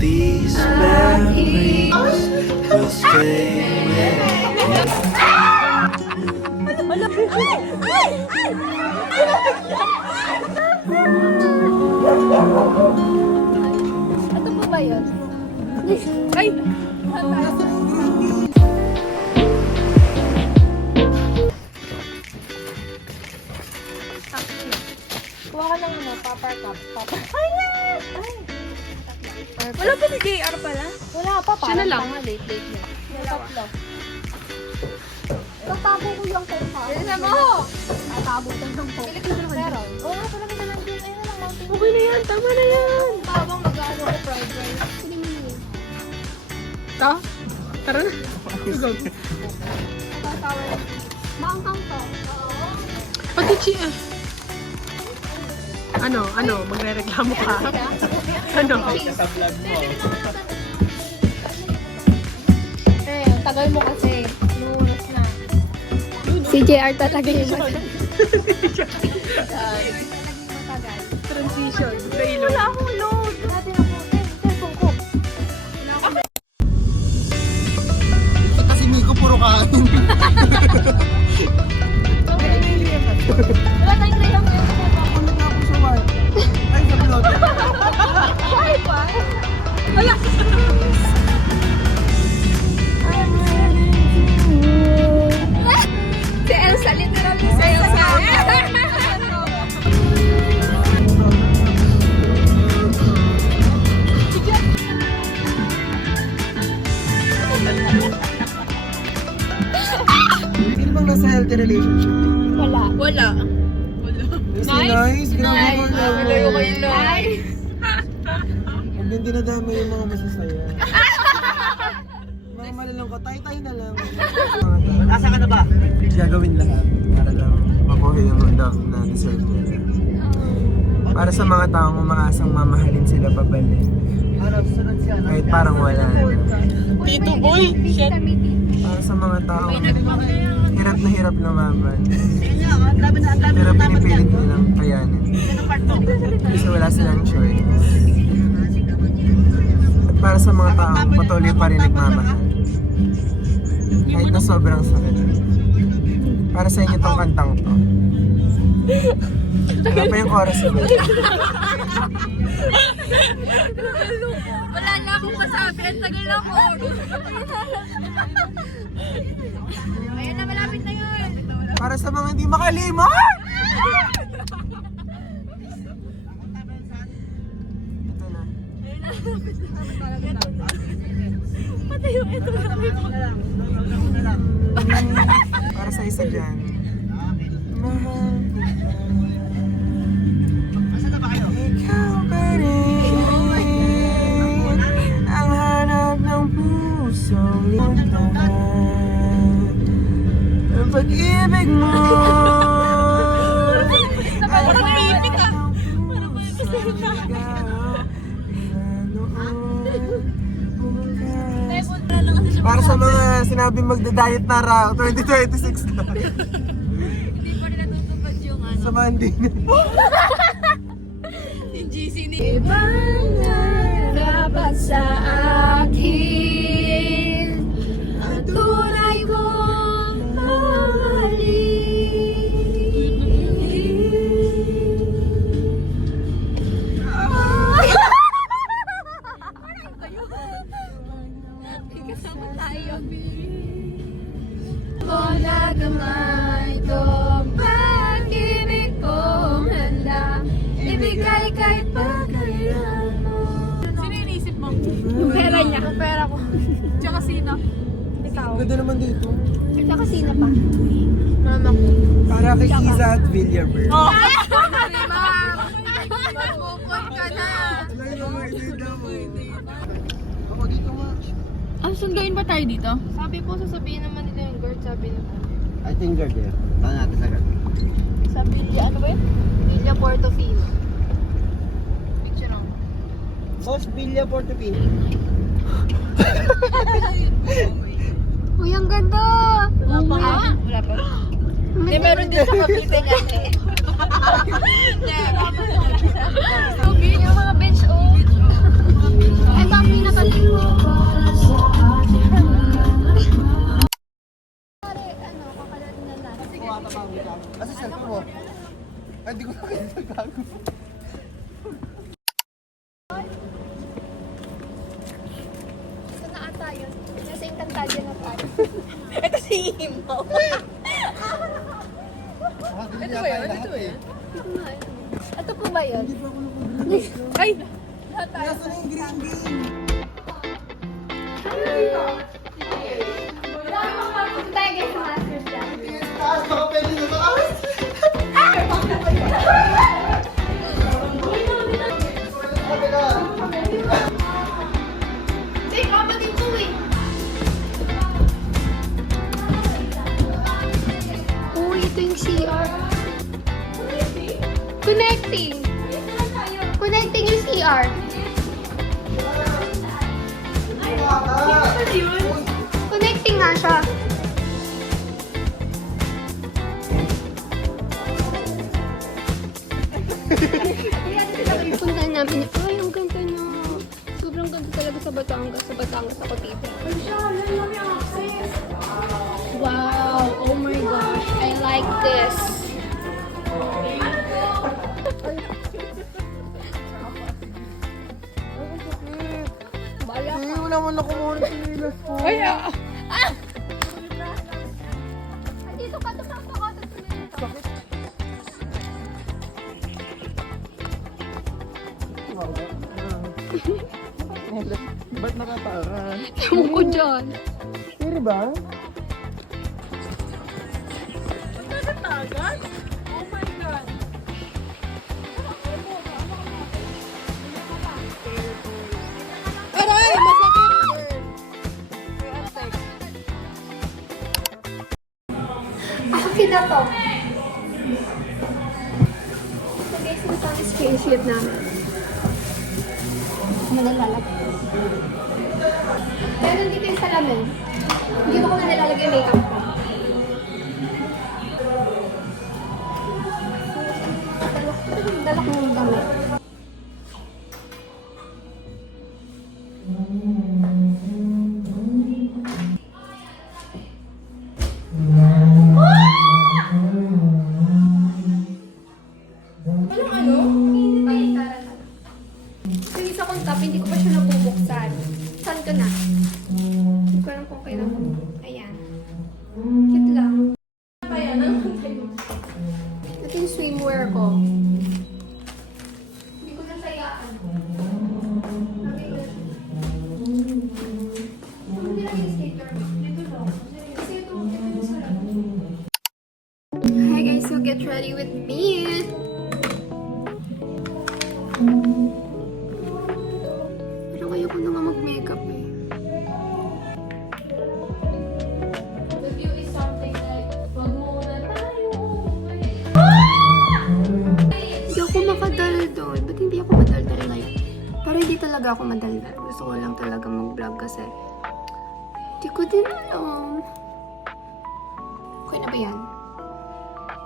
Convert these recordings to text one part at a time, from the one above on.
these memories will stay with Ito po ba yun? Ay! Kuha ka ng ano, Papa Cup. Ay! Wala pa ni JR pala? Wala pa, Siya na lang. Late na. Tatlo. Tatabo ko yung phone. Bilisan mo! Tatabo ko ng phone. Pero, oo nga, pala kita lang din. Ayun na lang, mountain. Okay na yan, tama na yan. Habang mag-ano ko fried rice. Hindi mo yun. Ta? Tara na. Go. Tatawar. Maangkang to. Oo. Pati Chi Ano? Magre-reklamo ka? Ano? sa vlog mo. Eh, tagal mo kasi. Lunas na. Si JR talaga yung matagal. Transition. Payload. Wala akong load. Dati ako. Cellphone ko. Kasi Miko puro kain. Wala tayong krayong ngayon. Ano na ako sa wine? Ay, sa vlog. Why ba? Wala. Si Elsa, literal na si Elsa. Sino bang nasa healthy relationship? Wala. Wala. Nice. Grabe mo na. Malayo kayo na. Huwag din dinadama yung mga masasaya. Mga malalungkot. Tayo na lang. Asa ka na ba? Gagawin lahat para lang mabuhay ang mundo na deserve nila. Para sa mga taong umaasang mamahalin sila pabalik. Kahit parang wala na. Tito Boy. Shit. Para sa mga taong hirap na hirap lumaban. Pero pinipilit nilang kayanin. Kasi wala silang choice. At para sa mga taong patuloy pa rin nagmamahal. Kahit na sobrang sakit. Para sa inyo tong kantang to. Ano pa yung chorus ko? Wala na akong masabi. Ang tagal na ako. Ayan na, malapit na yun. Para sa mga hindi makalimot! Ito na. Patayo, ito na. Para sa isa dyan. Mahal ikaw pa rin ang hanap ng pusong limutan. Ang pag-ibig mo Parang naiipit ka. Para sa mga sinabing magda-diet na raw 2026 na. Hindi pa rin natutupad yung ano. Sa mga hindi na. Yung GC ni... Ibang dapat sa akin ang tunay kong Kasama tayo. Bola gamay itong pag-ibig kong handa ibigay kahit pagkailan mo. Sino yung inisip mo? Yung pera niya. Yung pera ko. Tsaka sino? Ikaw. Ganda naman dito. Tsaka sino pa? Mama ko. Para kay Iza at Villaber. Oh! Magpupon ka na. Ako dito nga. Sunduin ba tayo dito? Sabi po, sasabihin naman nila yung guard. Sabi nila. I think guard eh. Paano natin sa guard? Sa Villa, ano ba yun? Villa Portofino. Picture lang. Boss Villa Portofino. Uy, ang ganda! Wala pa. Wala pa. Hindi, meron din sa Cavite nga eh. Yung mga bench, oh. Ito ang Massage na tayo. Ito si Imo. Ito ba yun? Ito ba yun? Ito po ba yun? Ay! Nasa na yung green bean? Punta tayo guys sa Masters dyan. Taas, baka pwede na taas. Say, kapatid ko eh. Uy, ito yung CR. Connecting. Connecting yung CR. Connecting nga siya. Puntahan namin. Ay, ang ganda niya. Sobrang ganda talaga sa Batangas. Sa Batangas ako dito. Wow! Oh my gosh! I like this. Bala ka. Wala mo na kumuha ng pinilas ko. Ay! Dito ka, tumakbo ka. Ba't nakataas? Ewan ko dyan. Pwede ba? Nagatagan? Oh my God! Aray! Masakit! Okay na to. So guys, ito ang spaceship namin. Nalalalap. Pero nandito yung salamin. Hindi ko na nilalagay yung makeup ko. Dala ko yung damit. Yung isa kong top, hindi ko pa siya nabubuksan. Saan ko na? Hindi ko alam kung kailan ko. Ayan. Cute lang. Ito yung swimwear ko. Hindi ko nasayaan. Hindi lang yung skater. Dito lang. Kasi ito yung sarap. Hi guys, so get ready with me. Parang ayoko na nga mag-makeup eh. The view is something like, wag muna tayo. Hindi ako makadaldol. Ba't hindi ako madaldal ngayon? Pero hindi talaga ako madaldal. Gusto ko lang talaga mag-vlog kasi hindi ko din alam. Okay na ba yan?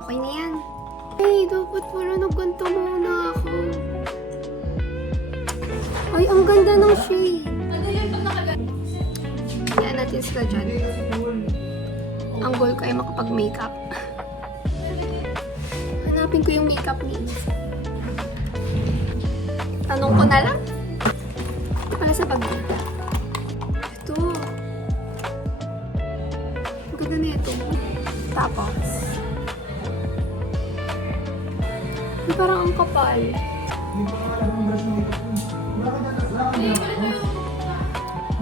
Okay na yan. Ay, dapat pala nagganto muna ako. Ay, ang ganda ng shade. Yan natin sila dyan. Ang goal ko ay makapag-makeup. Hanapin ko yung makeup needs. Tanong ko na lang. Ito pala sa bag. Ito. Ang ganda na ito. Tapos. Ay, parang ang kapal.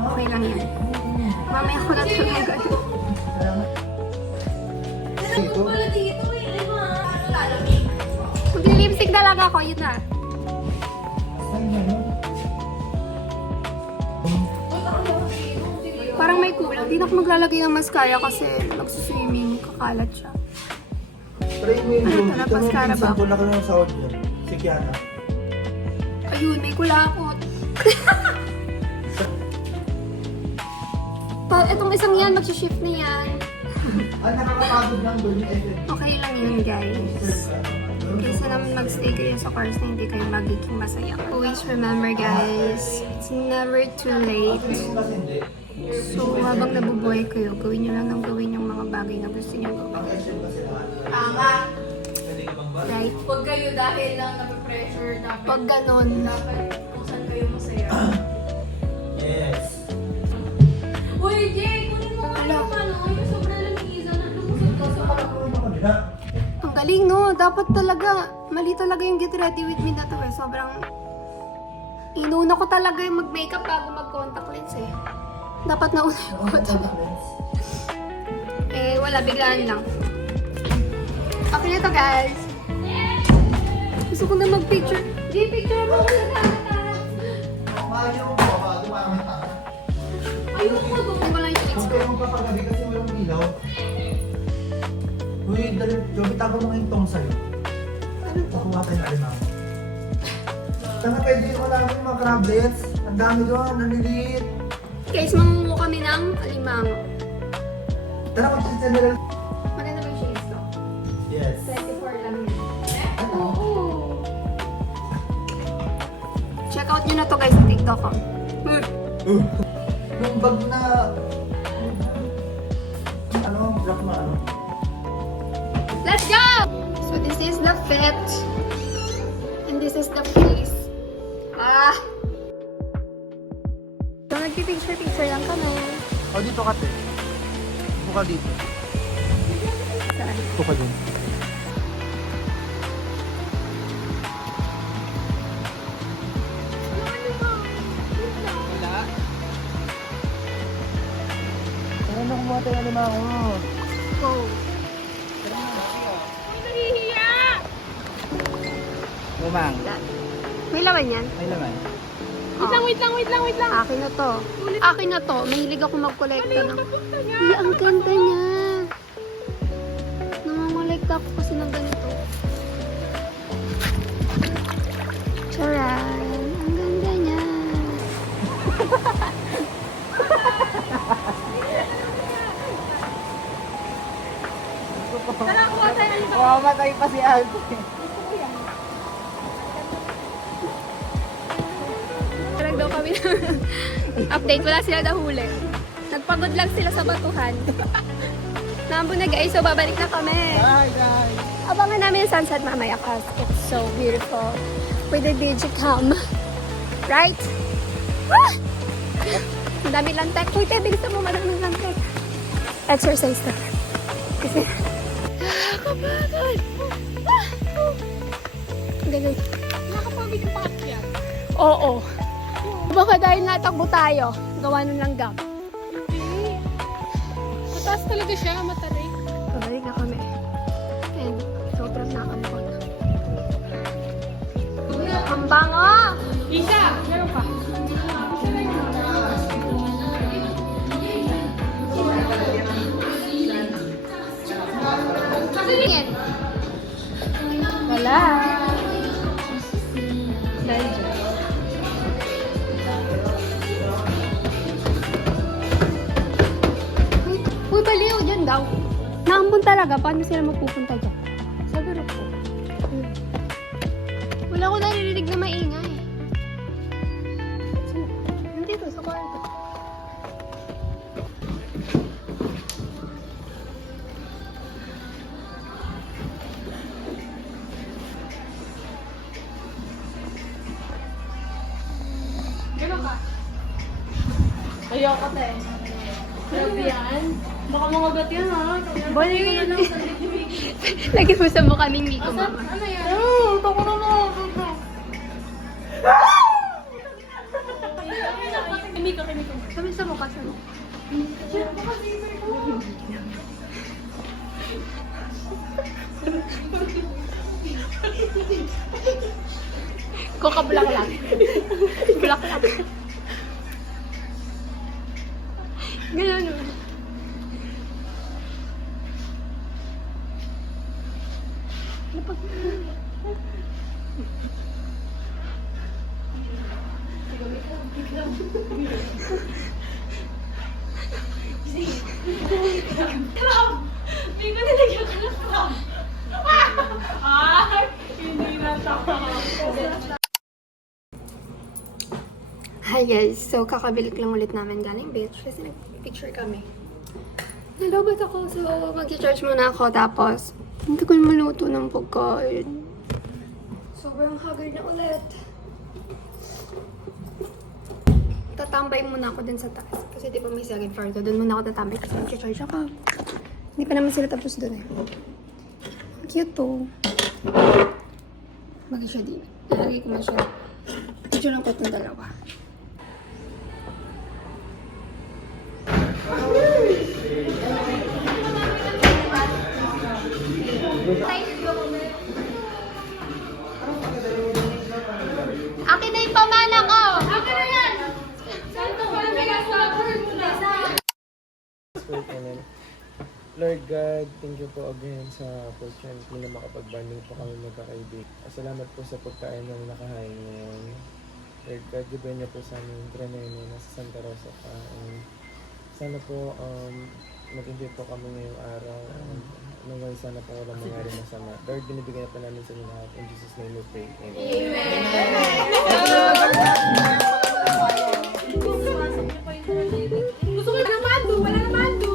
Okay lang yan. Mamaya ko na talaga. Mag-lipstick talaga ako, yun na. Parang may kulang. Di na ako maglalagay ng mascara kasi magsuswimming, kakalat siya. Try mo yung Ano Joe. to, Dito mo mascara ba? pinsan ko lang ng sound mo. Si Kiana. Ayun, may kulakot. Itong isang yan, mag-shift na yan. Nakakapagod lang doon yung effect. Okay lang yun, guys. Kaysa naman mag-stay kayo sa course na hindi kayo magiging masaya. Always remember, guys, it's never too late. Kasi hindi. So, habang nabubuhay kayo, gawin nyo lang ng gawin yung mga bagay na gusto nyo gawin. Tama. Right? Huwag kayo dahil lang nape-pressure. Dapat, Pag ganon, dapat kung saan kayo masaya. Yes. Uy, Jay! Kunin Ang galing, no? Dapat talaga, mali talaga yung get ready with me na to eh. Sobrang, inuna ko talaga yung mag-makeup bago mag-contact lens eh. Dapat nauna yung contact lens. Eh, wala, biglaan lang. Okay na to, guys. Gusto ko na mag-picture. Di, picture mo ko na. Ayoko, doon ko lang yung cheeks ko. Huwag magpapagabi kasi walang ilaw. Uy, Joby, tago mo yung tong sa'yo. Ano to? Kukuha tayo na alimango. Tanga, pwede yung wala yung mga crablets. Ang dami doon, naliliit. Guys, mangungo kami ng alimango. Tara, mag-general. Maganda ba yung shades ko? Yes. 24 lang yun. Oo. Check out nyo na to guys sa TikTok ko. Yung bag na... Ano, black na ano. Let's go! So this is the fit. And this is the face. Ah! So nagpipicture-picture lang kami. O, dito ka, te. Buka dito. Saan? Dito ka dun. Tara na, kumuha tayo ng alimango. Go! Lumang. May laman yan? May laman. Wait lang. Akin na to. Akin na to. Mahilig ako mag-collecta ng... Ay, ang ganda niya. Nangangalekta ako kasi ng ganito. Charan! Ang ganda niya. Mamatay pa si Aldo. Parang daw kami update. Wala sila nahuli. Nagpagod lang sila sa batuhan. Nambo na guys. So, babalik na kami. Bye, guys. Abangan namin yung sunset mamaya kasi it's so beautiful with the digicam. Right? Ah! Madami lantek. Uy, te, bilisan mo, madaming lantek. Exercise na. Kasi, nakakapagod. Ah! Ganun. Nakapagod yung paakyat. Oo. Baka dahil natakbo tayo, gawa ng langgam. Hindi. Mataas talaga siya, matarik. Pabalik na kami. And sobrang nakakapagod. Ang bango! Isa! Meron pa. Tingin. Wala. Dahil dyan. Uy, baliw dyan daw. Naambun talaga. Paano sila mapupunta dyan? Sa group ko. Wala ko naririnig na maingay. Nandito sa kwarto. Meron ka. Ayoko, te. Grabe yan. Baka mga gat yan, ha? Baliw! Lagi mo sa mukha ni Miko, mama. Ano yan? Oo, tako na mo. Kimiko. Sabi sa mukha, sa mukha. Kuka-black lang. Black lang. Ganun. Hindi ko nilagyan ka ng crab. Ay, hindi na tama. Hi guys, so kakabilik lang ulit namin galing beach kasi nag-picture kami. Nalobot ako, so mag-charge muna ako tapos hindi ko maluto ng pagkain. Sobrang haggard na ulit. Tatambay muna ako dun sa taas kasi di ba may second floor ko, dun muna ako tatambay kasi mag-charge ako. Hindi pa naman sila tapos dun eh. Cute to. Bagay siya din. Nalagay ko na siya. Picture lang ko itong dalawa. Akin na yung pamana ko! Akin na yan! Lord God, thank you po again sa opportunity na makapag-banding po kami magkakaibig. Salamat po sa pagkain ng nakahain ngayon. Lord God, gabay niyo po sa aming graneno na sa Santa Rosa pa. And sana po mag-enjoy po kami ngayong araw. And naman sana po walang mangyari masama. Lord, binibigyan na po namin sa inyo lahat. In Jesus' name we pray. Amen. Gusto ko na mando, wala na mando.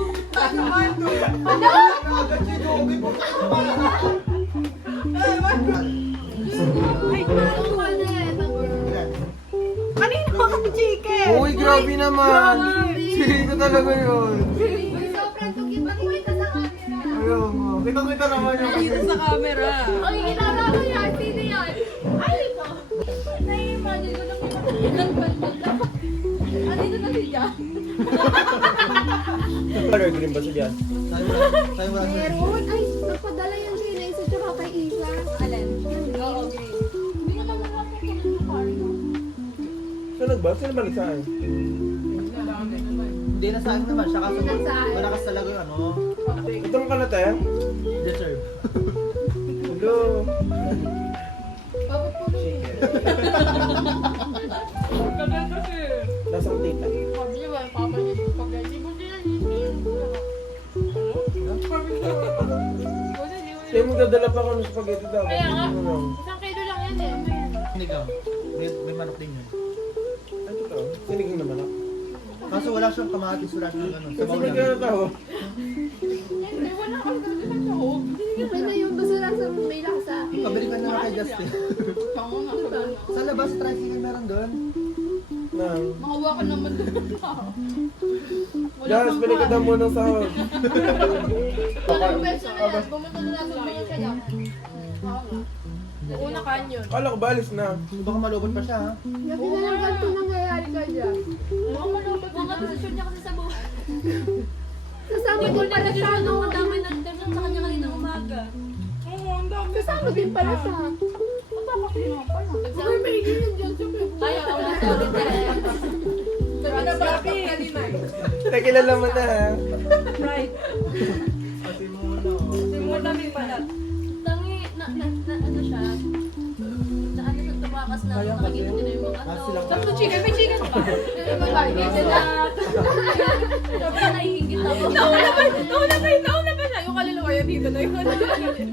Kanino ka kami chicken? Uy, grabe naman! Sige ko talaga yun. Sobrang tugit makikita sa camera. Ayaw mo. Kita-kita naman yung Dito sa camera. Ang ginagawa ko yan, sino yan? Ay, ito. Nai-imagine ko nung ilang banda. Andito na si Jan. Color green ba siya? Tayo wala siya. Meron? Ay, napadala yan kay Naisa tsaka kay Isa. Alin? Oo, okay. Hindi ka naman ako kung ano parang. Saan nagba? Saan naman nagsaan? Hindi na sa akin naman. Siya kaso Hindi na sa akin. malakas talaga yung ano. Itong ka na tayo? Deserve. Hello. Bakit po? Lasang tita. Sabi niya ba, papa niya yung pagkain. Buti na Kaya magdadala pa kami sa spaghetti daw. Kaya nga. Ano lang? Isang kilo lang yan eh. Hindi ka. May manok din yun. Ay, totoo. Sinigang naman ako. Kaso wala siyang kamatis. Wala siyang ano. Kasi Sabaw may lang. gano'n tao. Hindi, wala kang talaga ng sahog. Okay na yun, basta lang sa may lasa. Pabili ka na lang kay Justin. Ako nga, sabi ko. Sa labas, tricycle meron doon. Nang. Makawa ka naman doon. Jas, balik ka daw muna ng sahod. Walang beso na yan. Pumunta na natin mga kaya. Oo nga. Una kanyon. Kala ko balis na. Baka malubot pa siya ha. Kasi na lang ganito nangyayari ka dyan. Oo, malapit. Mga desisyon niya kasi sa buhay. Kasama Hindi ko din pala siya, no? Ang dami nag-desisyon sa kanya kanina umaga. Oo, ang dami. Kasama din pala siya. Ay, may ganyan dyan. Kaya ako na sorry din. Sabi na ba kanina? Tay, kilala mo na ha. Right. Kasi muna oh. Madami pala. Tangi, ano siya? Na ano sa tumakas na nakikita nila yung mga ano. silang- Tapos chicken, may chicken pa. Yung mga hindi na. Sabi na naiingit ako. Nauna ba siya? Yung kaluluwa yan dito na yun.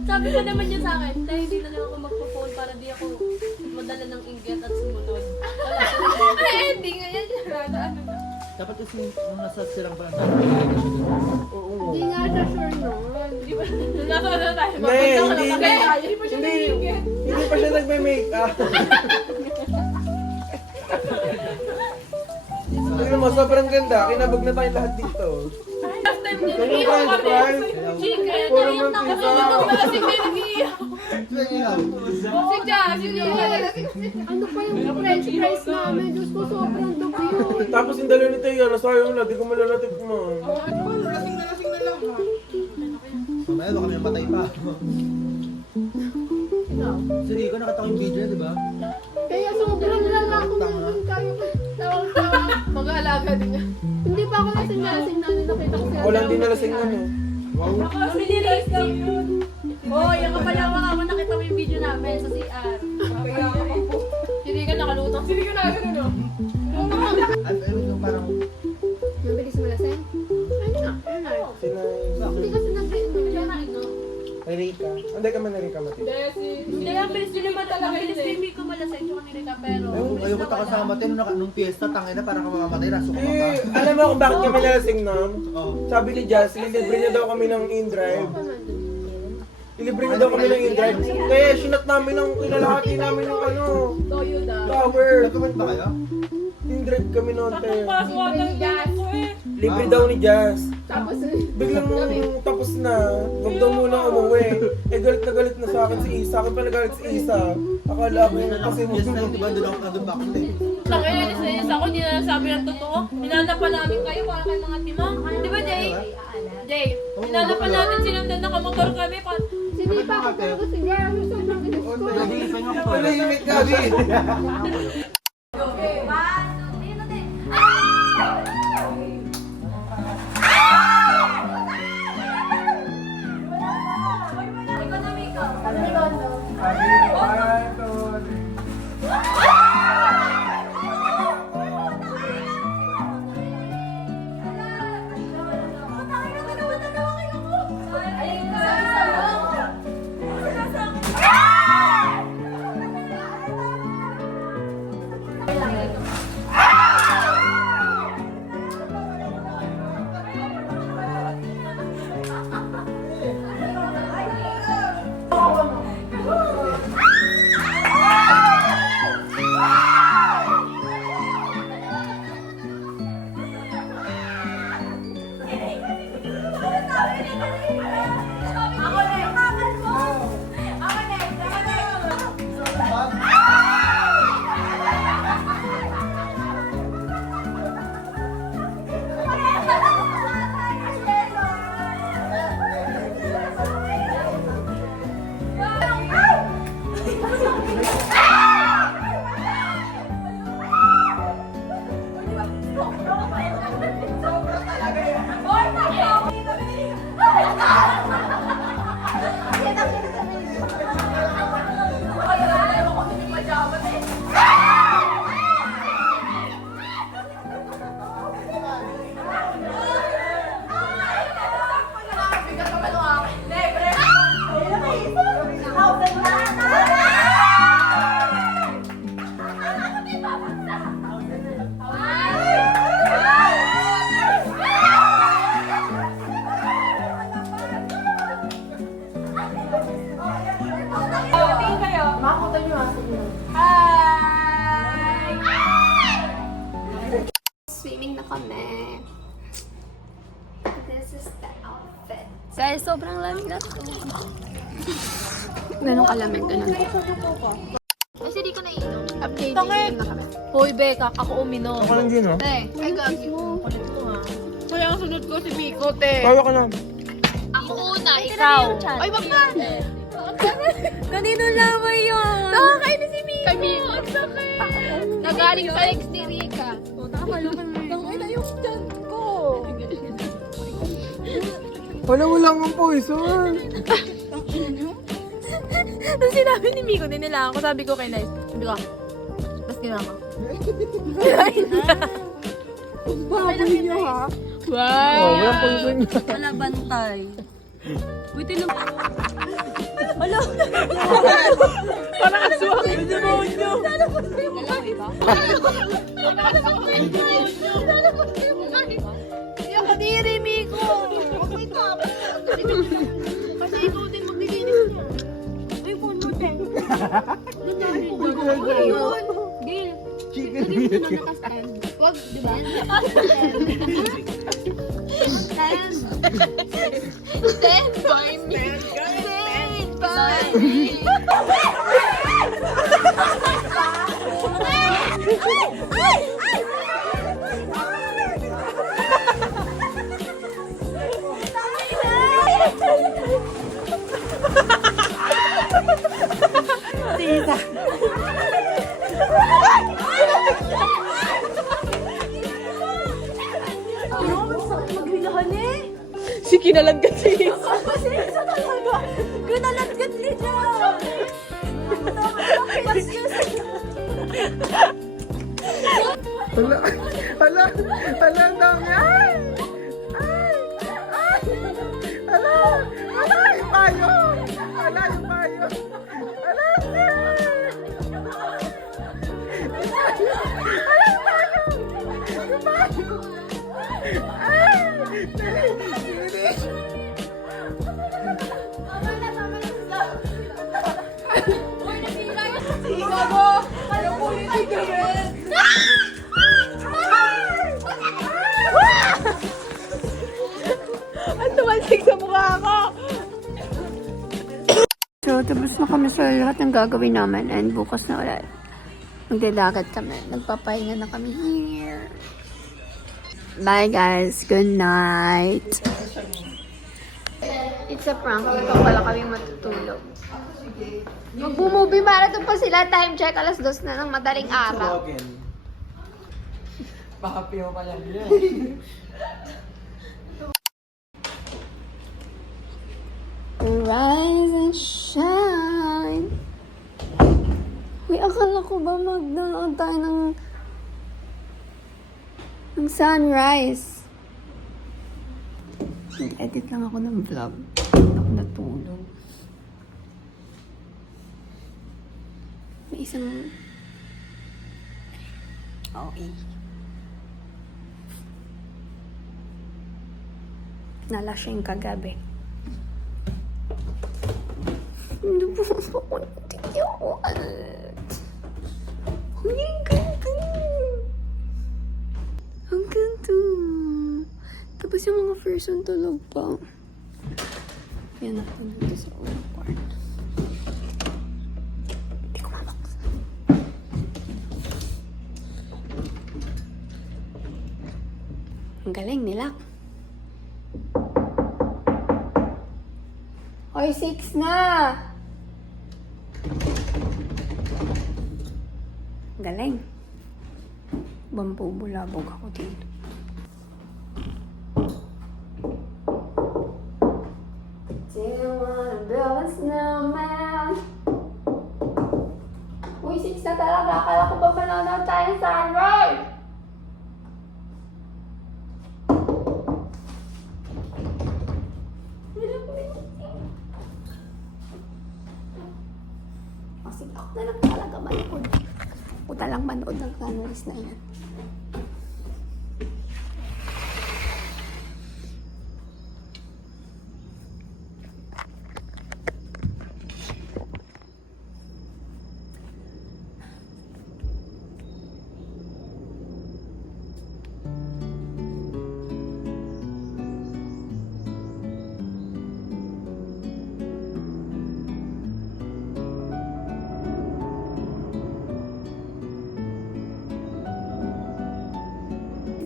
Sabi ko naman niya sa akin, dahil hindi na lang ako magpo-phone para di ako madala ng inggit at sumunod. Ay, hindi nga yan. Ano na. Dapat kasi nung nasa silang pa lang. Oo. Hindi nga siya sure nun. Di ba? Nasa na tayo. Hindi, Papunta ko lang kaya. Hindi pa siya Hindi, naiingit. hindi pa siya nagme-makeup. Tignan mo, sobrang ganda. Kinabag na tayo lahat dito. Last time din, Ganun iiyak ba, kami. Fran? Chicken, Puro naiyak na kami. mag-isa. Nung nalasing din, nag-iiyak. Si Jazz, yun yung Ano pa yung french fries namin? Diyos ko, sobrang dugo yun. Tapos yung dalawa ni Teo, nasayang na, di ko malalatik mo. Mamaya baka may matay pa. Si Rico nakita ko yung video di ba? Kaya sobrang lalako na yun. Kaya pa tawang-tawa. mag-aalaga din niya. Hindi pa ako lasing na nakita ko sila. Walang din nalasing na mo. Wow. Ako, nililis lang yun. Oo, yung kapalawa ka mo, nakita mo yung video namin sa CR. Kaya ako po. Hindi ka nakalutang. Hindi ka na gano'n, Ano yung parang Mabilis mo lasing? Ano na? Sina... Hindi kasi Erika. Hindi ka man Erika, Mati. Hindi, ang bilis din naman talaga. Ang bilis din hindi ko malasing yung kanina ka, pero... ayoko ta kasama nung piyesta tangin na parang mamamatay na suka ka. Alam mo kung bakit kami nalasing nam? Oh. Sabi ni Jazz, lilibre niya daw kami ng in-drive. Ilibre niya daw kami ng in-drive. Kaya sinat namin ang kinalahati namin yung ano, Toyo da. tower. Nagkamit ba kayo? In-drive kami noon tayo. Paswatan din ako eh. libre daw ni Jazz. Tapos, Biglang tapos na, huwag daw muna umuwi. Eh galit na sa akin si Isa. Akin pala galit si Isa. Akala ko kasi Yes na, diba? Doon ba ako na eh. Tanginis na yun sa ako, hindi na nasabi ng totoo. Hinanap pa namin kayo para kayo mga timang. Di ba, Jay? Jay, hinanap pa namin silang dahil nakamotor kami. Sinipa ko talaga si Jaya. Sobrang inis ko. Nag-iipin ako. Malahimik Gabi. Okay, 1, 2, 3. Swimming na kami. This is the outfit. Guys, sobrang lamig na ito. Ganun kalamig, ganun. Kasi di ko naiinom. Update Tangit! na kami. Hoy, Becca, ako uminom. Ako lang din, oh. Te, ay gagi mo. Kaya ang sunod ko si Pico, te. Tawa ka na. Ako una, ikaw. Ay, wag na! Kanino lamay yun? Nakakainis si Miko. Kay Miko. Ang sakit. Nagaling sa ex ni Rika. Nakakalukan mo yun. Tangay na yung stand ko. Wala ang poison. Nung sinabi ni Miko, ninilangan ko. Sabi ko kay Nice. Sabi ko, tapos ginawa ko. Baboy niyo ha? Wow! Oh, walang poison. Wala bantay. Wait, lang. Parang aswang yung demonyo. Lalabas ko yung mukha. Lalabas ko yung demonyo. Lalabas ko yung mukha. Hindi ako diri, Miko. Huwag mo itapos. Kasi ikaw din maglilinis mo. Ay, phone mo, Ten. Doon na rin. Ayun. Gail. Chicken. Wag, di ba? Stand by me. Stand by me. Si kinaladkat si Isa. Isa talaga. Kinaladkat ni siya. Hala, ang dami. Ay! Yung payo. Hala, yung payo. Hala, na kami sa lahat ng gagawin naman and bukas na ulit. Magdadagat kami. Nagpapahinga na kami here. Bye guys. Good night. It's a prank. Hindi pa pala kami matutulog. Mag-movie marathon pa sila. Time check. 2:00 na ng madaling araw. Pahapi mo pala yan. Rise and shine. Uy, akala ko ba magdanood tayo ng sunrise? Nag-edit lang ako ng vlog. Ako natulog. May isang... Okay. Nalasing kagabi. Hindi po ako natiyawan. Ang ganda. Ang ganda. Tapos yung mga person tulog pa. Yan ako dito sa unang kwarto. Hindi ko mabaksan. Ang galing nila. Hoy, 6 na! Galing. Bambubulabog ako dito. Do you wanna build a snowman? Uy, 6 na talaga. Akala ko ba manonood tayo sa sunrise? Kasi ako na lang talaga manood. O talang manood ng sunrise na yan.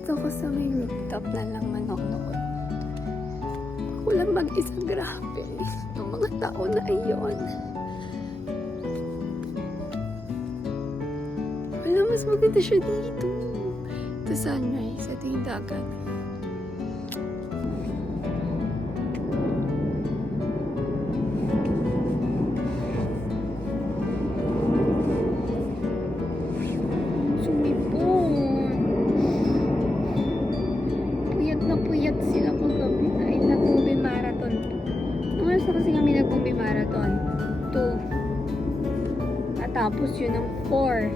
Dito ako sa may rooftop na lang manonood. Ako lang mag-isa, grabe. Yung mga tao na iyon. Wala, mas maganda siya dito. Ito sunrise, ito yung dagat. Sumipon. Puyat na puyat sila kagabi. Ay, nag-movie marathon. Nung oras na kasi kami nag-movie marathon? 2. At tapos yun ng 4.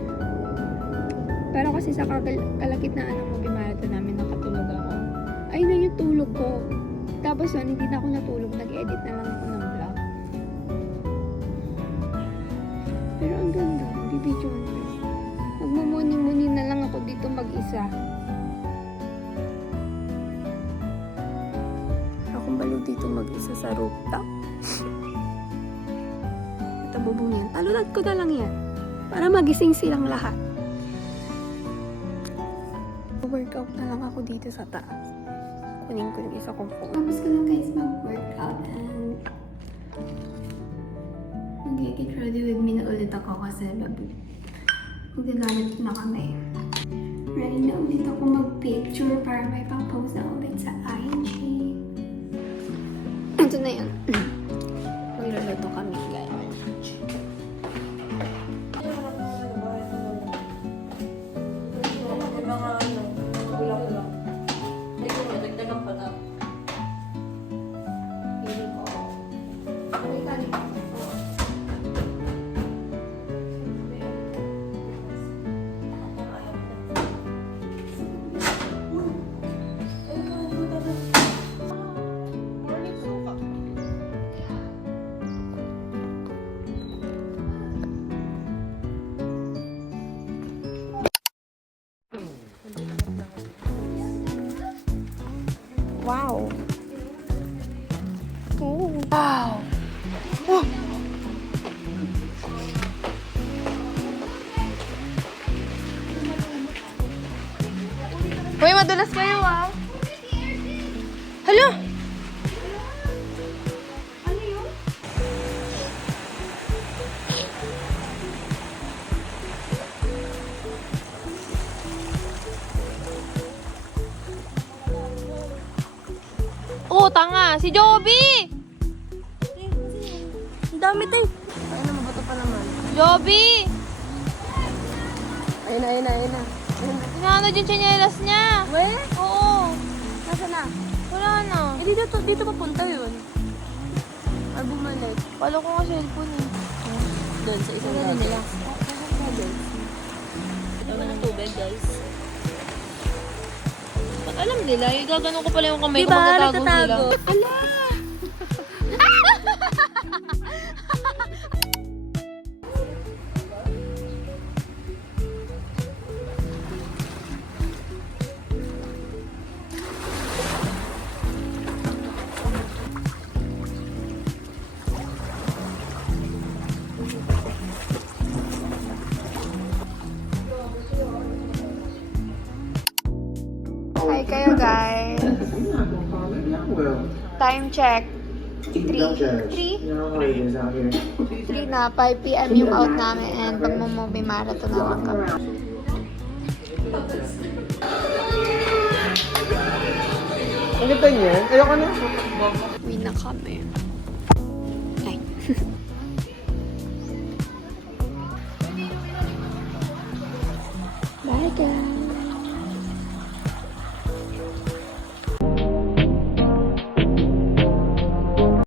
Pero kasi sa kalagitnaan ng movie marathon namin, nakatulog ako. Ayun na yung tulog ko. Tapos yun, hindi na ako natulog. Nag-edit na lang ako ng vlog. Pero ang ganda. Bibidyo na. Magmumuni-muni na lang ako dito mag-isa. Akong balo dito mag-isa sa rooftop. Ito bubong yan. Talunad ko na lang yan. Para magising silang lahat. Workout na lang ako dito sa taas. Kunin ko yung isa kong phone. Tapos ko lang guys mag-workout and mag-get ready with me na ulit ako kasi magdadalit na kami. Ready na ulit ako mag-picture para may pang-post na ulit sa IG. Ito na yan. Magluluto kami guys. Wow. Oh. Wow. Oh. Hoy, madulas kayo ah. Hala! Oh, tanga! Si Joby! Ang dami tayo. Ayun na, mabato pa naman. Joby! Ayun na. Inaano yung tsinelas niya? We? Oo. Nasaan na? Wala na. Eh, dito papunta yun. Ay, bumalik. Palo ko nga cellphone eh. Doon, sa isang nila. Ito na ng tubig, guys. Ba't alam nila? Yung gaganon ko pala yung kamay ko Diba? magtatago sila. Nagtatago. Ala! Hi kayo guys. Time check. 3 na, 5 p.m. yung out namin and magmo-movie marathon naman kami. Ang ganda niya. Ayoko na. Uwi na kami. Ay. Bye guys.